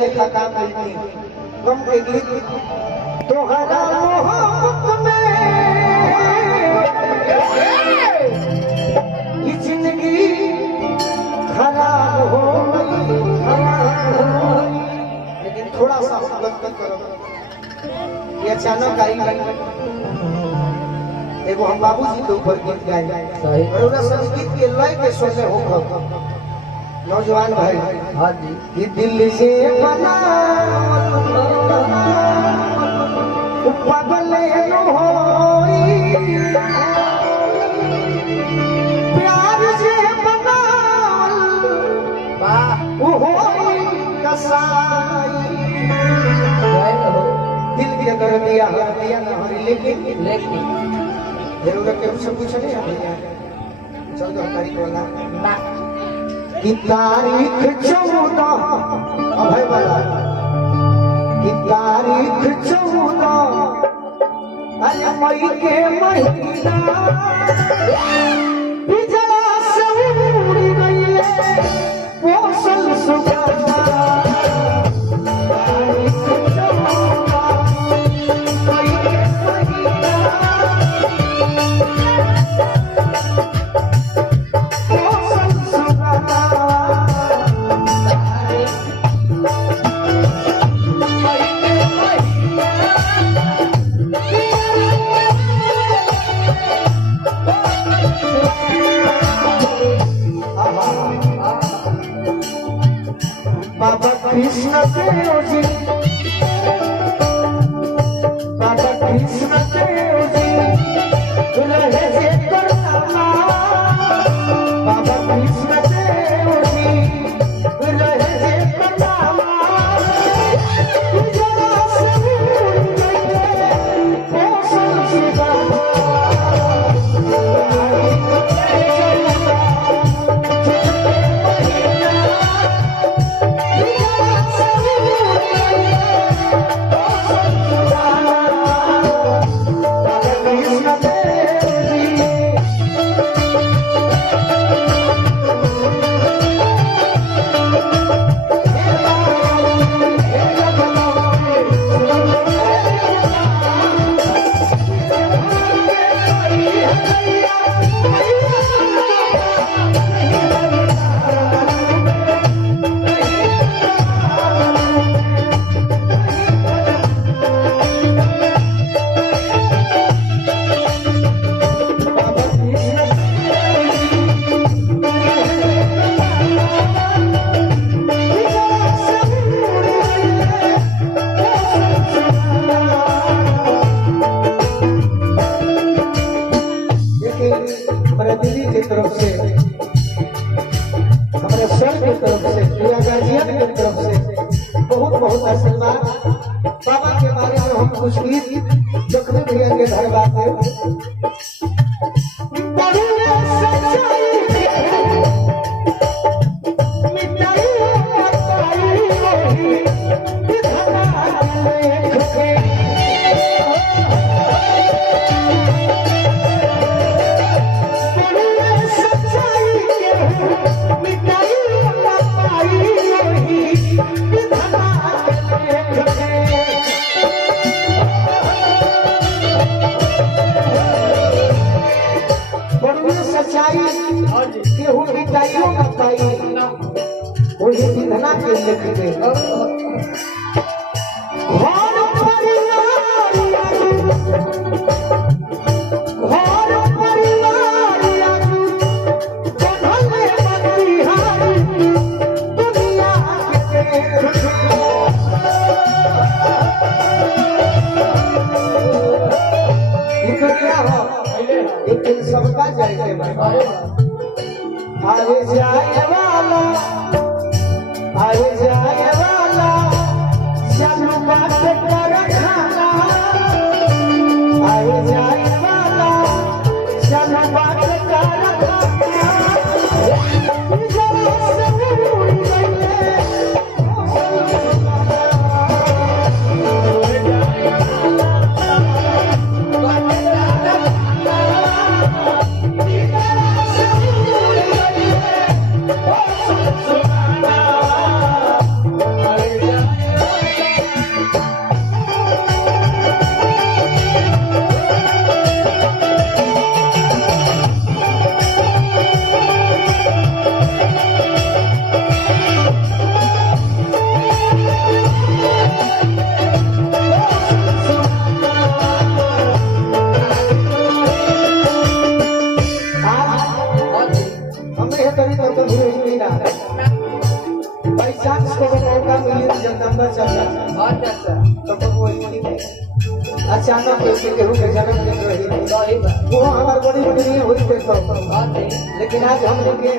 लेखा काम करती गम के गीत तोहरा मोहब्बत में ये जिंदगी खराब हो गई लेकिन थोड़ा सा गलत करो ये अचानक आई एगो हम बाबूजी के ऊपर गीत गाए और उनका संगीत के लय के सोचे हो नौजवान भाई हाँ जी कि दिल से बना पागल प्यार से बना कसाई दिल के कर दिया ना लेकिन जरूरत के सब कुछ नहीं है चल दो तारीख वाला ना की तारीख 14 अभय वाला की तारीख 14 अरे मई के महीना बिजला से उड़ गईले पोसल सुगंधा बाबा कृष्ण देव जी बाबा कृष्ण देव जी रहे जे करना बाबा कृष्ण देव जी रहे जे करना जरा से पोसल सुगंधा हमारे दिल्ली की तरफ से हमारे सर की तरफ से प्रिया गार्जियन की तरफ से बहुत बहुत आशीर्वाद बाबा के बारे में हम कुछ गीत जखमी भैया के घर बात केहू मिटाइयो न पाई वही विधना के लिख दे सबका जाए आगे जाए वाला चलू बात कर खाना आगे जाए वाला चलू बात कर खाना मिली जगदम्बा चला हाँ चाचा तो वो ठीक है अचानक कोई केहू के जन्म दिन रही सही बात वो हमार बड़ी बड़ी नहीं हुई थे तो बात है लेकिन आज हम लोग ये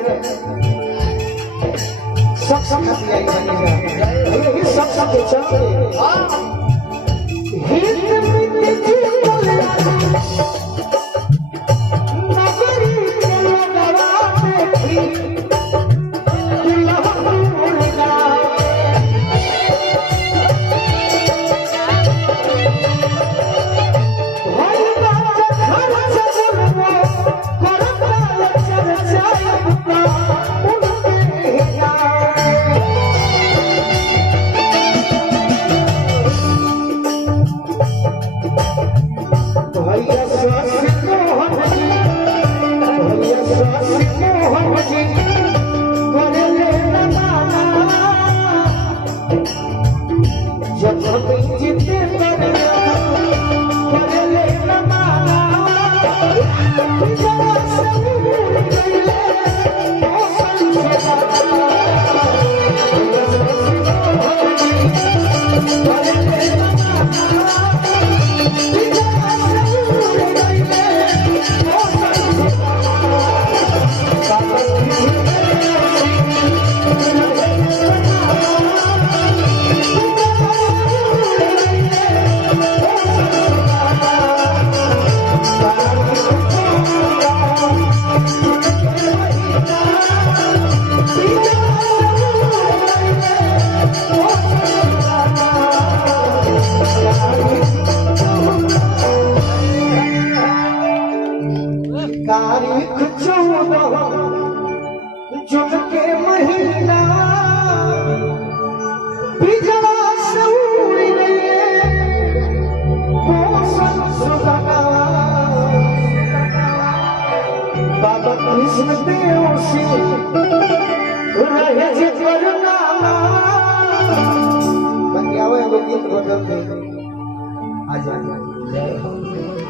सब दिया ही बनी जा यही सब के चलते हाँ हित मित जीवन नगरी के लगाते थी दुल्हा मुर्गा भई बात घर जगरवा करता चर्चा उनके हिया भैया सास मोहन जी भैया सास मोहन जी करे ले नमाना जब हम जीते करे ले नमाना जरा से भूल गईले ओ संसदा भैया सास मोहन जी करे ले नमाना तारीख 14 जून के महीना बिजला से उड़ गए पोषण सुगना बाबा कृष्ण देव से रहे जे करना बंगियावा एगो गीत बदल दे आ जा जय हो